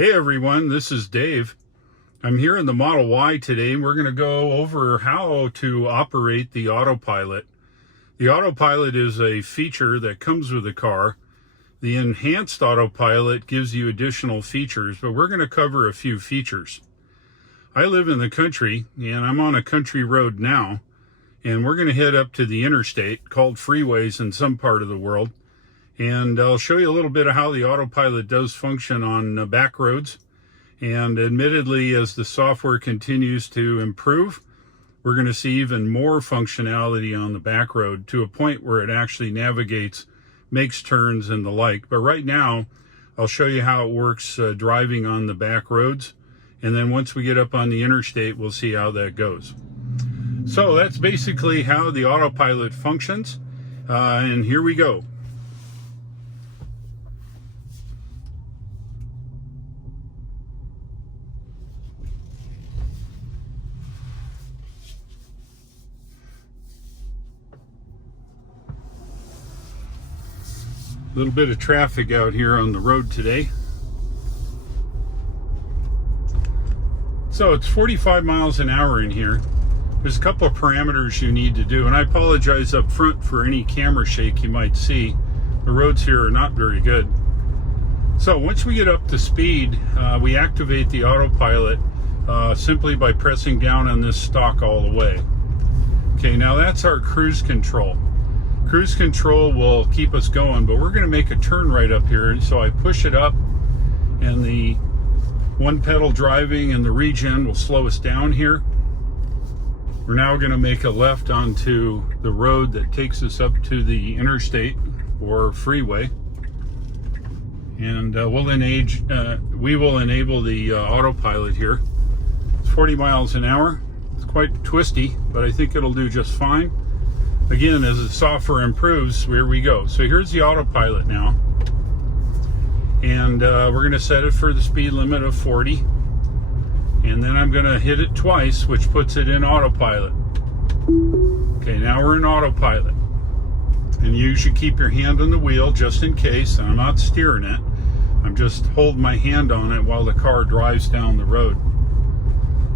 Hey everyone, this is Dave. I'm here in the Model Y today and we're going to go over how to operate the autopilot. The autopilot is a feature that comes with the car. The enhanced autopilot gives you additional features, but we're going to cover a few features. I live in the country and I'm on a country road now, and we're going to head up to the interstate, called freeways in some part of the world. And I'll show you a little bit of how the autopilot does function on back roads. And admittedly, as the software continues to improve, we're going to see even more functionality on the back road to a point where it actually navigates, makes turns and the like. But right now, I'll show you how it works driving on the back roads. And then once we get up on the interstate, we'll see how that goes. So that's basically how the autopilot functions. And here we go. A little bit of traffic out here on the road today. So it's 45 miles an hour in here. There's a couple of parameters you need to do, and I apologize up front for any camera shake you might see. The roads here are not very good. So once we get up to speed, we activate the autopilot simply by pressing down on this stalk all the way. Okay, now that's our cruise control. Cruise control will keep us going, but we're going to make a turn right up here. So I push it up, and the one pedal driving and the regen will slow us down here. We're now going to make a left onto the road that takes us up to the interstate or freeway. And we will enable the autopilot here. It's 40 miles an hour. It's quite twisty, but I think it'll do just fine. Again, as the software improves, here we go. So here's the autopilot now. And we're going to set it for the speed limit of 40. And then I'm going to hit it twice, which puts it in autopilot. Okay, now we're in autopilot. And you should keep your hand on the wheel just in case. And I'm not steering it. I'm just holding my hand on it while the car drives down the road.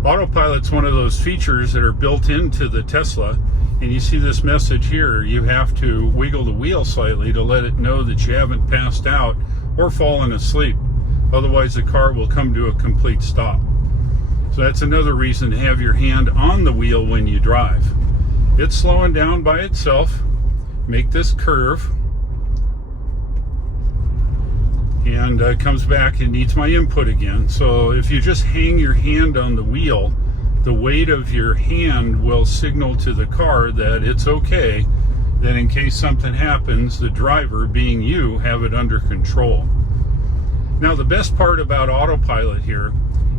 Autopilot's one of those features that are built into the Tesla. And you see this message here, you have to wiggle the wheel slightly to let it know that you haven't passed out or fallen asleep. Otherwise the car will come to a complete stop. So that's another reason to have your hand on the wheel when you drive. It's slowing down by itself. Make this curve. And it comes back and needs my input again. So if you just hang your hand on the wheel, the weight of your hand will signal to the car that it's okay, that in case something happens, the driver, being you, have it under control. Now, the best part about autopilot here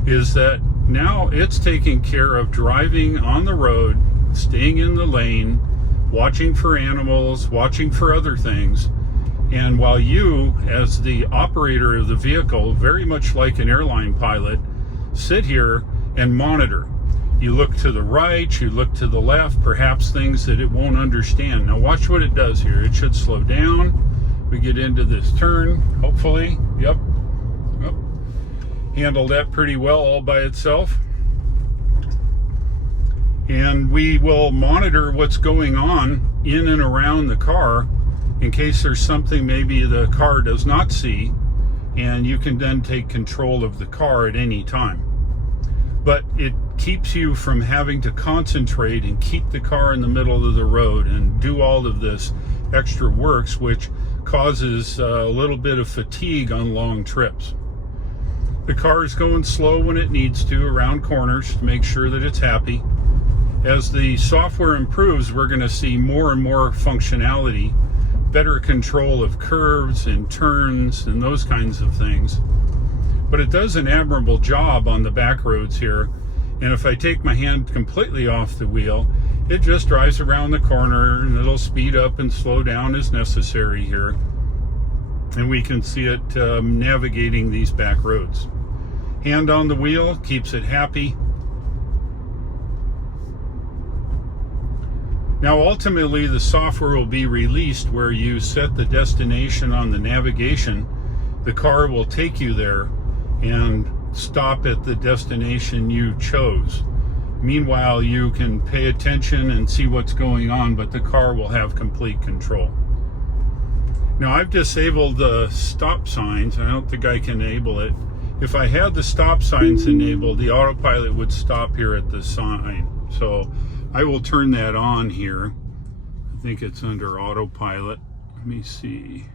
is that now it's taking care of driving on the road, staying in the lane, watching for animals, watching for other things. And while you, as the operator of the vehicle, very much like an airline pilot, sit here and monitor. You look to the right, you look to the left, perhaps things that it won't understand. Now watch what it does here. It should slow down. We get into this turn, hopefully. Yep. Handled that pretty well all by itself. And we will monitor what's going on in and around the car in case there's something maybe the car does not see, and you can then take control of the car at any time. But it keeps you from having to concentrate and keep the car in the middle of the road and do all of this extra works, which causes a little bit of fatigue on long trips. The car is going slow when it needs to around corners to make sure that it's happy. As the software improves, we're going to see more and more functionality, better control of curves and turns and those kinds of things. But it does an admirable job on the back roads here. And if I take my hand completely off the wheel, it just drives around the corner and it'll speed up and slow down as necessary here. And we can see it navigating these back roads. Hand on the wheel keeps it happy. Now ultimately the software will be released where you set the destination on the navigation. The car will take you there, and stop at the destination you chose. Meanwhile, you can pay attention and see what's going on, but the car will have complete control. Now, I've disabled the stop signs. I don't think I can enable it. If I had the stop signs enabled, the autopilot would stop here at the sign. So I will turn that on here. I think it's under autopilot. Let me see.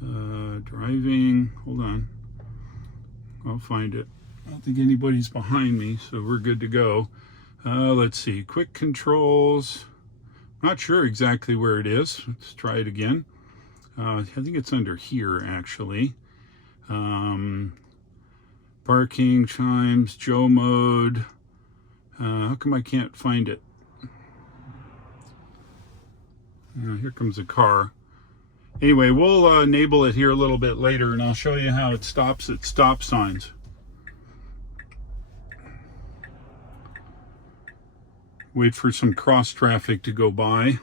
Driving, hold on. I'll find it. I don't think anybody's behind me, so we're good to go. Let's see, quick controls. Not sure exactly where it is. Let's try it again. I think it's under here, actually. Parking, chimes, Joe mode. How come I can't find it? Here comes a car. Anyway, we'll enable it here a little bit later, and I'll show you how it stops at stop signs. Wait for some cross traffic to go by.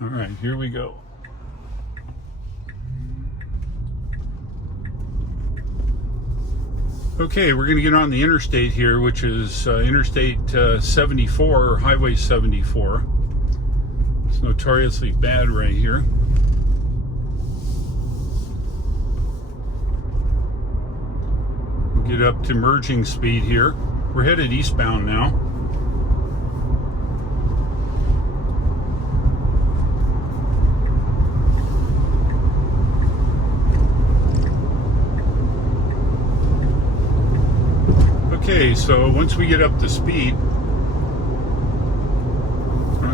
All right, here we go. Okay, we're going to get on the interstate here, which is Interstate 74 or Highway 74. It's notoriously bad right here. Get up to merging speed here. We're headed eastbound now. Okay, so once we get up to speed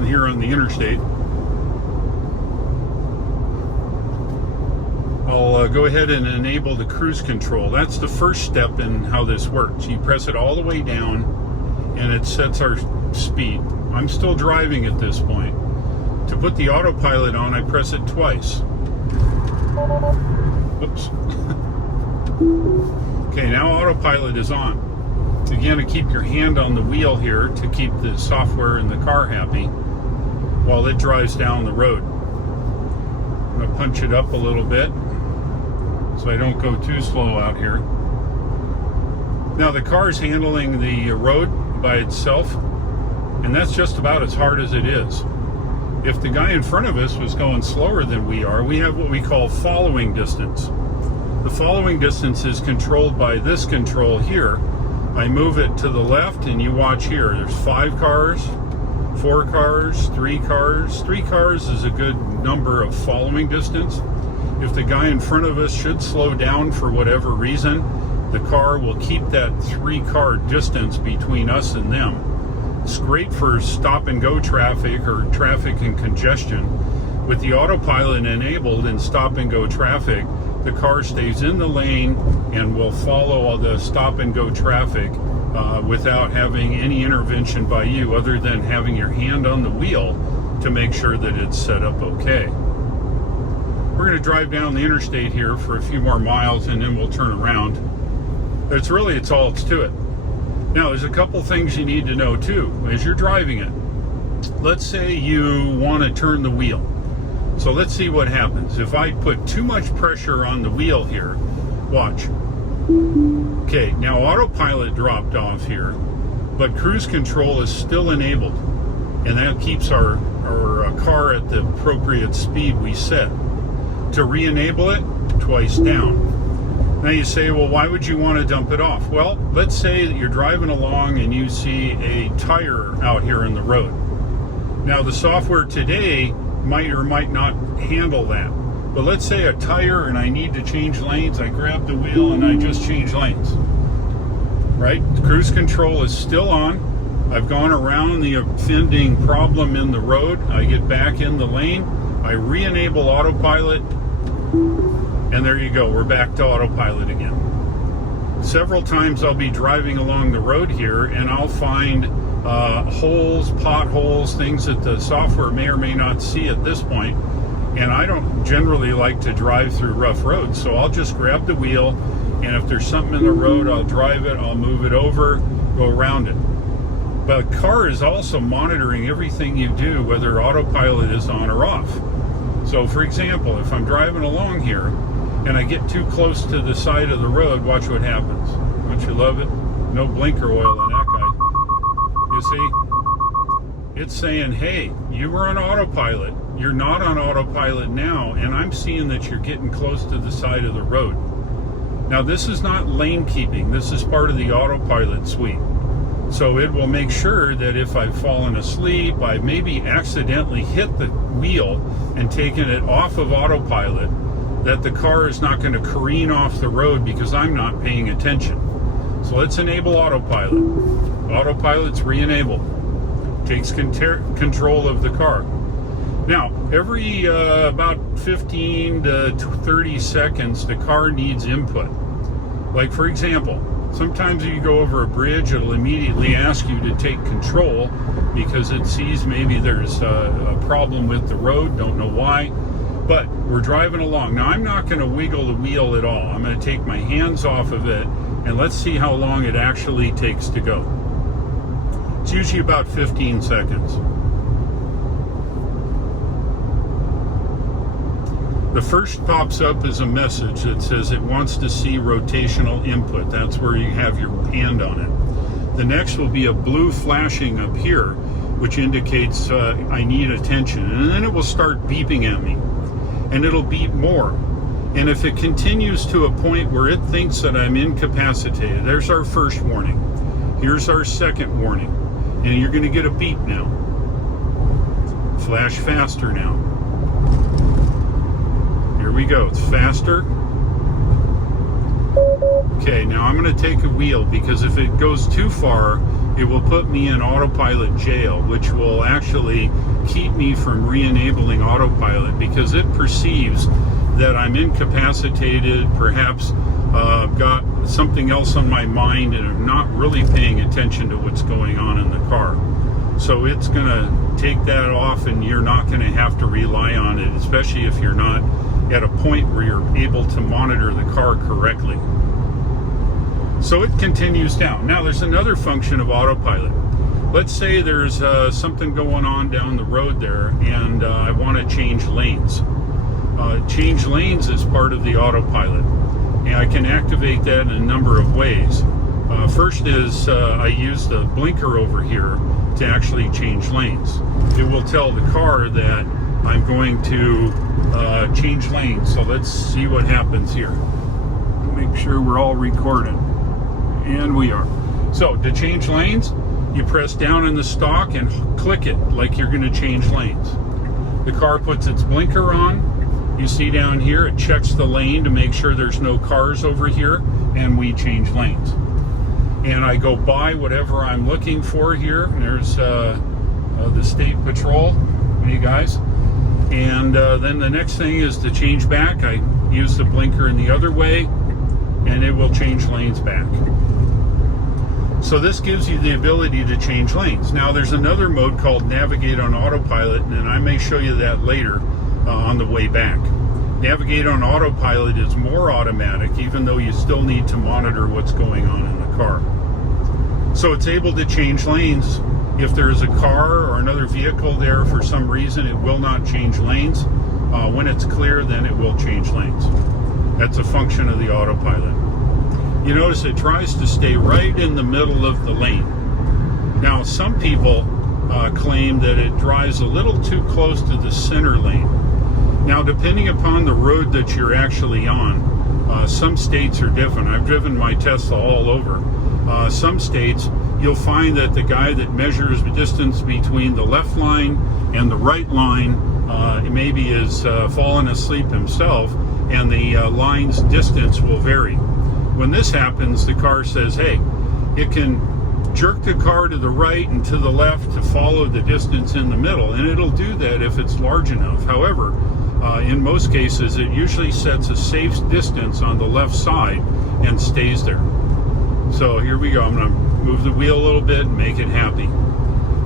here on the interstate, I'll go ahead and enable the cruise control. That's the first step in how this works. You press it all the way down and it sets our speed. I'm still driving at this point. To put the autopilot on, I press it twice. Oops. Okay, now autopilot is on. Again, to keep your hand on the wheel here to keep the software in the car happy while it drives down the road. I'm going to punch it up a little bit so I don't go too slow out here. Now the car's handling the road by itself, and that's just about as hard as it is. If the guy in front of us was going slower than we are, we have what we call following distance. The following distance is controlled by this control here. I move it to the left and you watch here. There's 5 cars, 4 cars, 3 cars. 3 cars is a good number of following distance. If the guy in front of us should slow down for whatever reason, the car will keep that 3-car distance between us and them. It's great for stop and go traffic or traffic and congestion. With the autopilot enabled in stop and go traffic, the car stays in the lane and will follow all the stop and go traffic without having any intervention by you other than having your hand on the wheel to make sure that it's set up okay. We're going to drive down the interstate here for a few more miles and then we'll turn around. It's all to it. Now, there's a couple things you need to know too as you're driving it. Let's say you want to turn the wheel. So let's see what happens. If I put too much pressure on the wheel here, watch. Okay, now autopilot dropped off here, but cruise control is still enabled. And that keeps our car at the appropriate speed we set. To re-enable it, twice down. Now you say, well, why would you want to dump it off? Well, let's say that you're driving along and you see a tire out here in the road. Now the software today might or might not handle that. But let's say a tire and I need to change lanes, I grab the wheel and I just change lanes. Right? Cruise control is still on. I've gone around the offending problem in the road. I get back in the lane. I re-enable autopilot. And there you go. We're back to autopilot again. Several times I'll be driving along the road here and I'll find holes, potholes, things that the software may or may not see at this point. And I don't generally like to drive through rough roads, so I'll just grab the wheel, and if there's something in the road, I'll drive it, I'll move it over, go around it. But the car is also monitoring everything you do, whether autopilot is on or off. So for example, if I'm driving along here and I get too close to the side of the road, watch what happens. Don't you love it? No blinker oil in that guy. You see? It's saying, hey, you were on autopilot. You're not on autopilot now, and I'm seeing that you're getting close to the side of the road. Now, this is not lane keeping. This is part of the autopilot suite. So it will make sure that if I've fallen asleep, I maybe accidentally hit the wheel and taken it off of autopilot, that the car is not going to careen off the road because I'm not paying attention. So let's enable autopilot. Autopilot's re-enabled. Takes control of the car. Now, every about 15 to 30 seconds, the car needs input. Like, for example, sometimes you go over a bridge, it'll immediately ask you to take control because it sees maybe there's a problem with the road, don't know why. But we're driving along. Now, I'm not going to wiggle the wheel at all. I'm going to take my hands off of it, and let's see how long it actually takes to go. It's usually about 15 seconds. The first pops up is a message that says it wants to see rotational input. That's where you have your hand on it. The next will be a blue flashing up here, which indicates I need attention. And then it will start beeping at me. And it'll beep more. And if it continues to a point where it thinks that I'm incapacitated, there's our first warning. Here's our second warning. And you're going to get a beep now. Flash faster now. Here we go. It's faster. Okay, now I'm going to take a wheel because if it goes too far, it will put me in autopilot jail, which will actually keep me from re-enabling autopilot because it perceives that I'm incapacitated, perhaps got something else on my mind and I'm not really paying attention to what's going on in the car. So it's going to take that off and you're not going to have to rely on it, especially if you're not at a point where you're able to monitor the car correctly. So it continues down. Now there's another function of autopilot. Let's say there's something going on down the road there and I want to change lanes. Change lanes is part of the autopilot. And I can activate that in a number of ways. First is I use the blinker over here to actually change lanes. It will tell the car that I'm going to change lanes. So let's see what happens here. Make sure we're all recorded. And we are. So to change lanes, you press down in the stalk and click it like you're going to change lanes. The car puts its blinker on. You see down here, it checks the lane to make sure there's no cars over here, and we change lanes. And I go by whatever I'm looking for here. There's the State Patrol. Hey guys. And then the next thing is to change back. I use the blinker in the other way, and it will change lanes back. So this gives you the ability to change lanes. Now there's another mode called Navigate on Autopilot, and I may show you that later on the way back. Navigate on Autopilot is more automatic, even though you still need to monitor what's going on in the car. So it's able to change lanes. If there's a car or another vehicle there for some reason, it will not change lanes. When it's clear, then it will change lanes. That's a function of the autopilot. You notice it tries to stay right in the middle of the lane. Now, some people claim that it drives a little too close to the center lane. Now, depending upon the road that you're actually on, some states are different. I've driven my Tesla all over. Some states, you'll find that the guy that measures the distance between the left line and the right line maybe is fallen asleep himself, and the line's distance will vary. When this happens, the car says, hey, it can jerk the car to the right and to the left to follow the distance in the middle, and it'll do that if it's large enough. However, in most cases, it usually sets a safe distance on the left side and stays there. So here we go. I'm going to move the wheel a little bit and make it happy.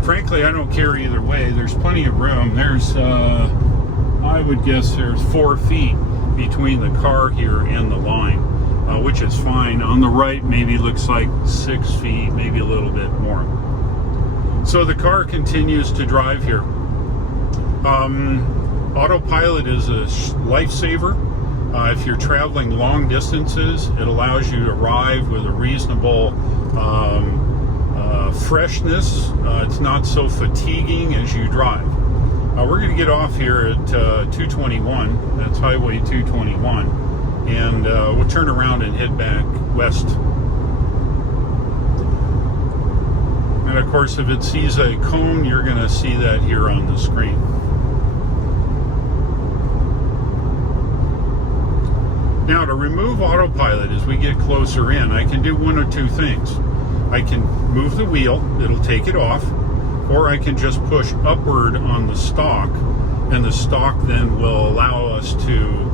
Frankly, I don't care either way. There's plenty of room. There's, I would guess there's 4 feet between the car here and the line, which is fine. On the right, maybe looks like 6 feet, maybe a little bit more. So the car continues to drive here. Autopilot is a lifesaver. If you're traveling long distances, it allows you to arrive with a reasonable freshness. It's not so fatiguing as you drive. We're going to get off here at 221. That's Highway 221. And we'll turn around and head back west. And of course, if it sees a cone, you're going to see that here on the screen. Now, to remove autopilot as we get closer in, I can do one or two things. I can move the wheel, it'll take it off, or I can just push upward on the stalk, and the stalk then will allow us to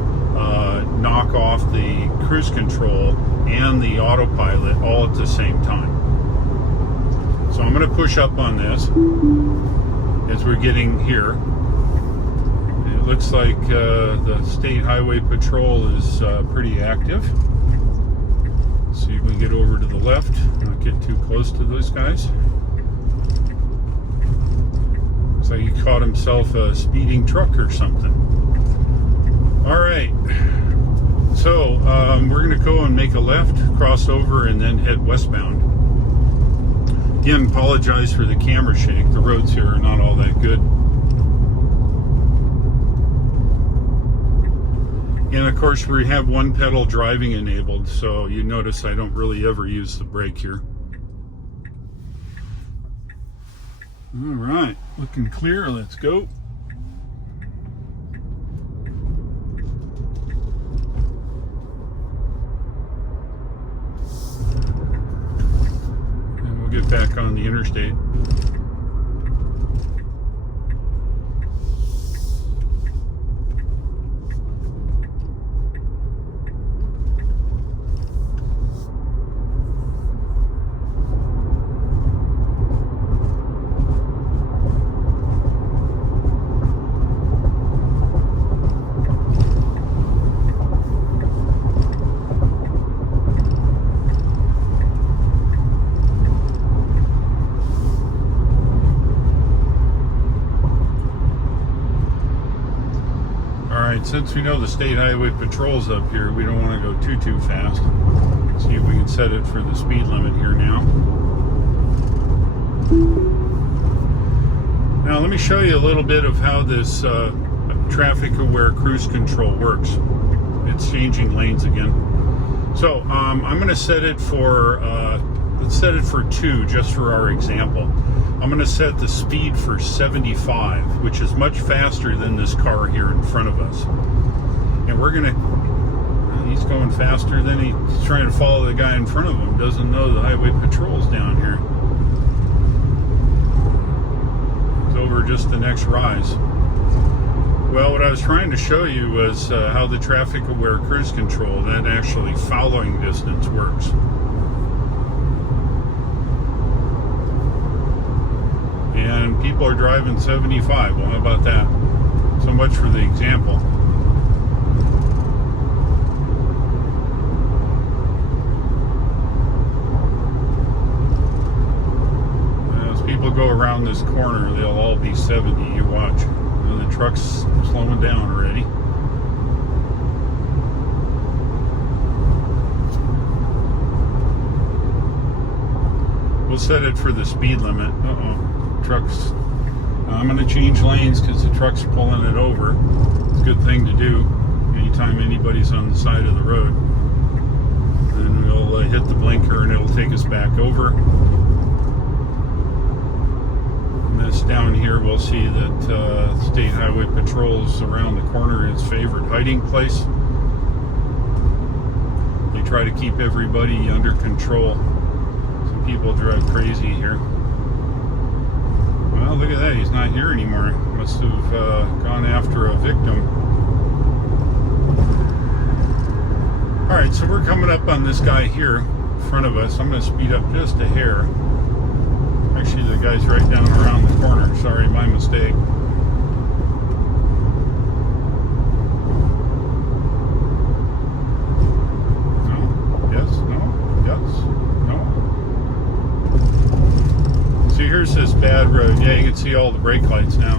knock off the cruise control and the autopilot all at the same time. So I'm going to push up on this as we're getting here. It looks like the State Highway Patrol is pretty active. Let's see if we can get over to the left, not get too close to those guys. Looks like he caught himself a speeding truck or something. All right, so we're going to go and make a left, cross over, and then head westbound. Again, apologize for the camera shake. The roads here are not all that good. And of course, we have one pedal driving enabled, so you notice I don't really ever use the brake here. All right, looking clear. Let's go. And we'll get back on the interstate. Since we know the State Highway Patrol's up here, we don't want to go too fast. Let's see if we can set it for the speed limit here now. Now let me show you a little bit of how this traffic-aware cruise control works. It's changing lanes again. So I'm going to set it for, let's set it for 2 just for our example. I'm going to set the speed for 75, which is much faster than this car here in front of us. And we're going to, he's going faster than he's trying to follow the guy in front of him. Doesn't know the highway patrol's down here. It's over just the next rise. Well, what I was trying to show you was how the traffic-aware cruise control, that actually following distance works. And people are driving 75. Well, how about that? So much for the example. As people go around this corner, they'll all be 70. You watch. And the truck's slowing down already. We'll set it for the speed limit. Trucks. I'm going to change lanes because the truck's pulling it over. It's a good thing to do anytime anybody's on the side of the road. And we'll hit the blinker and it'll take us back over. And this down here, we'll see that State Highway Patrol's around the corner, his favorite hiding place. They try to keep everybody under control. Some people drive crazy here. Well, look at that. He's not here anymore. Must have gone after a victim. All right, so we're coming up on this guy here in front of us. I'm going to speed up just a hair. Actually, the guy's right down around the corner. Sorry, my mistake. No? Yes? No? Yes? No? See, here's this bad road. Yeah, you can see all the brake lights now.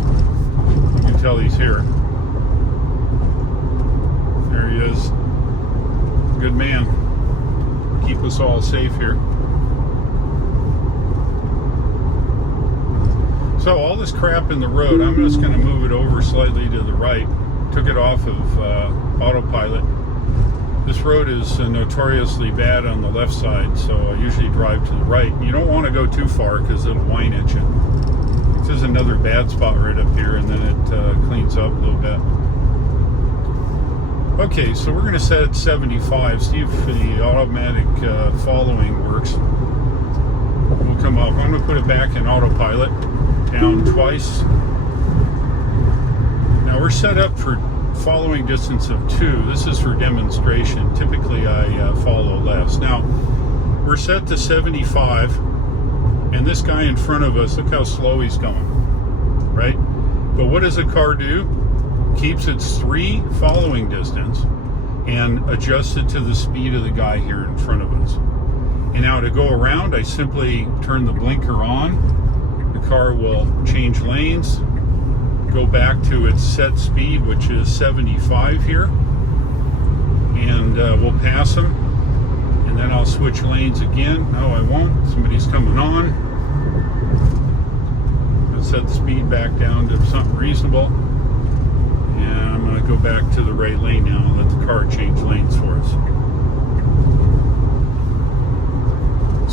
You can tell he's here. There he is. Good man. Keep us all safe here. So all this crap in the road, I'm just going to move it over slightly to the right. Took it off of autopilot. This road is notoriously bad on the left side, so I usually drive to the right. You don't want to go too far because it'll whine at you. This is another bad spot right up here, and then it cleans up a little bit. Okay, so we're going to set it 75, see if the automatic following works. We'll come up. I'm going to put it back in autopilot, down twice. Now we're set up for following distance of 2. This is for demonstration. Typically I follow less. Now we're set to 75, and this guy in front of us, look how slow he's going, right? But what does a car do? Keeps its 3 following distance and adjusts it to the speed of the guy here in front of us. And now to go around, I simply turn the blinker on. The car will change lanes, go back to its set speed, which is 75 here, and we'll pass them, and then I'll switch lanes again. No, I won't. Somebody's coming on. I'll set the speed back down to something reasonable, and I'm going to go back to the right lane now and let the car change lanes for us.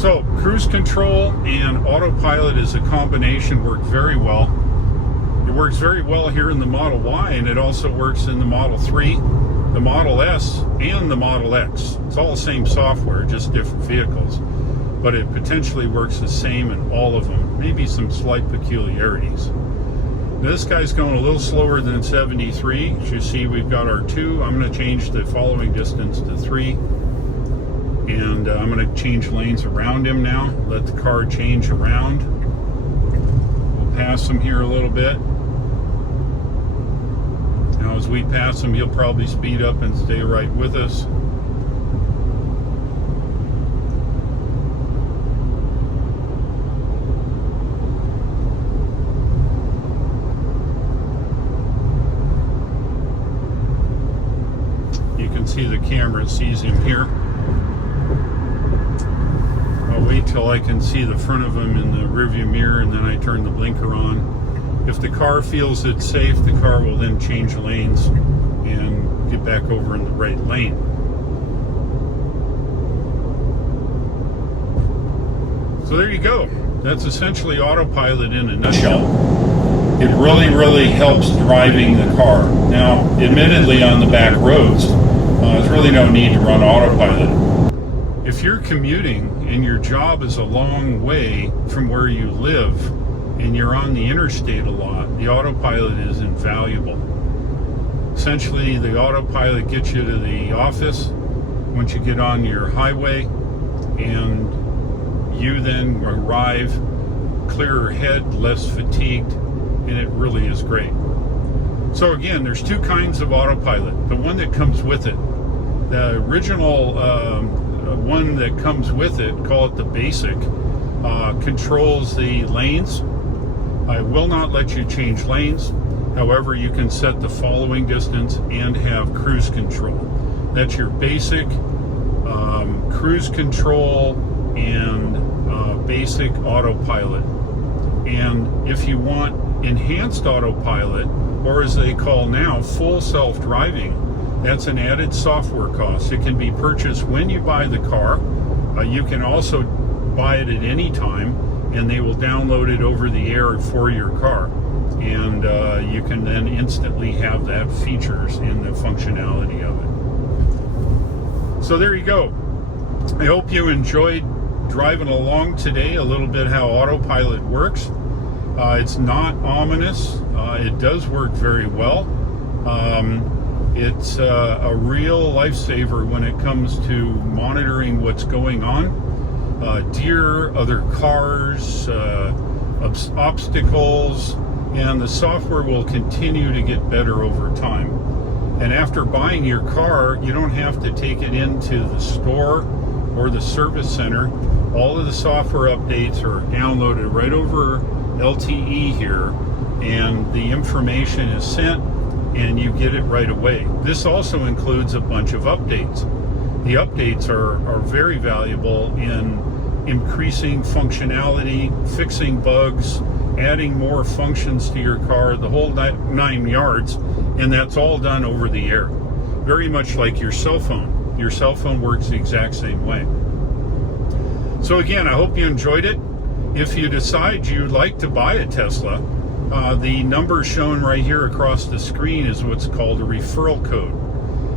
So cruise control and autopilot as a combination work very well. It works very well here in the Model Y, and it also works in the Model 3, the Model S, and the Model X. It's all the same software, just different vehicles. But it potentially works the same in all of them, maybe some slight peculiarities. Now, this guy's going a little slower than 73. As you see, we've got our 2. I'm going to change the following distance to 3. And I'm going to change lanes around him now, let the car change around. We'll pass him here a little bit. Now as we pass him, he'll probably speed up and stay right with us. You can see the camera sees him here. I'll wait till I can see the front of him in the rearview mirror, and then I turn the blinker on. If the car feels it's safe, the car will then change lanes and get back over in the right lane. So there you go. That's essentially autopilot in a nutshell. It really helps driving the car. Now, admittedly, on the back roads, there's really no need to run autopilot. If you're commuting and your job is a long way from where you live and you're on the interstate a lot, the autopilot is invaluable. Essentially, the autopilot gets you to the office once you get on your highway, and you then arrive clearer head, less fatigued, and it really is great. So again, there's 2 kinds of autopilot. The one that comes with it, the original one that comes with it, call it the basic, controls the lanes. I will not let you change lanes. However, you can set the following distance and have cruise control. That's your basic cruise control and basic autopilot. And if you want enhanced autopilot, or as they call now, full self-driving, that's an added software cost. It can be purchased when you buy the car. You can also buy it at any time, and they will download it over the air for your car. And you can then instantly have that features and the functionality of it. So there you go. I hope you enjoyed driving along today a little bit how autopilot works. It's not ominous. It does work very well. It's a real lifesaver when it comes to monitoring what's going on. Deer, other cars, obstacles, and the software will continue to get better over time. And after buying your car, you don't have to take it into the store or the service center. All of the software updates are downloaded right over LTE here, and the information is sent and you get it right away. This also includes a bunch of updates. The updates are very valuable in increasing functionality, fixing bugs, adding more functions to your car, the whole 9 yards, and that's all done over the air. Very much like your cell phone. Your cell phone works the exact same way. So again, I hope you enjoyed it. If you decide you'd like to buy a Tesla, the number shown right here across the screen is what's called a referral code.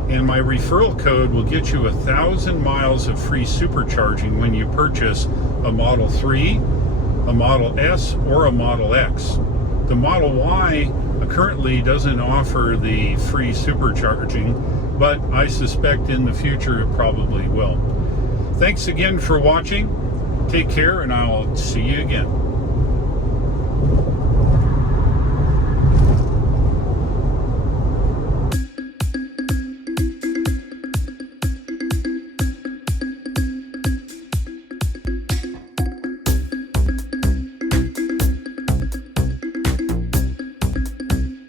And my referral code will get you 1,000 miles of free supercharging when you purchase a Model 3, a Model S, or a Model X. The Model Y currently doesn't offer the free supercharging, but I suspect in the future it probably will. Thanks again for watching. Take care, and I'll see you again.